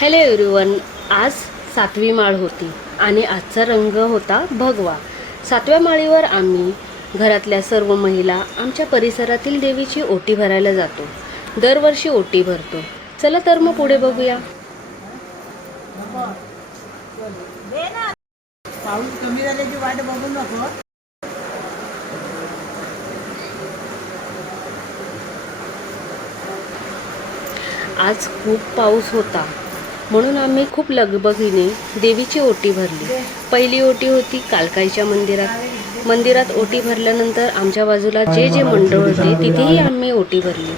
Hello everyone. आज 7वी माळ होती आणि आजचा रंग होता भगवा. 7व्या माळीवर आम्ही घरातल्या सर्व महिला आमच्या परिसरातील देवीची ओटी भरायला जातो. दरवर्षी ओटी भरतो. चला तर मग पुढे बघूया. पाऊस कमी झाल्याची वाट बघू नको. आज खूप पाऊस होता म्हणून आम्ही खूप लगबगीने देवीची ओटी भरली. पहिली ओटी होती कालकाईच्या मंदिरात. मंदिरात ओटी भरल्यानंतर आमच्या बाजूला जे जे मंडळ होते तिथेही आम्ही ओटी भरली.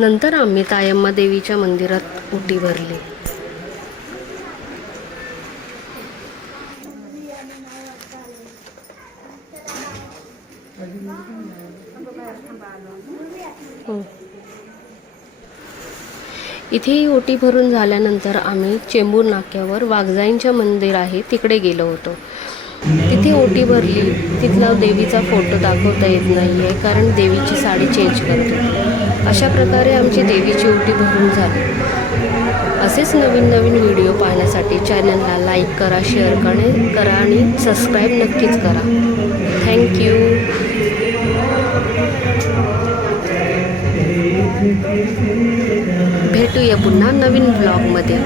नंतर आम्ही तायम्मा देवीच्या मंदिरात ओटी भरली. इथेही ओटी भरून झाल्यानंतर आम्ही चेंबूर नाक्यावर वाघजाईंच्या मंदिर आहे तिकडे गेलो होतो. तिथे ओटी भरली. तिथला देवीचा फोटो दाखवता येत नाही आहे कारण देवीची साडी चेंज करत होती. अशा प्रकारे आमची देवीची ओटी भरून झाली. असेच नवीन नवीन व्हिडिओ पाहण्यासाठी चॅनलला लाईक करा, शेअर करा आणि सबस्क्राईब नक्कीच करा. थँक्यू. भेटूया पुन्हा नवीन ब्लॉगमध्ये.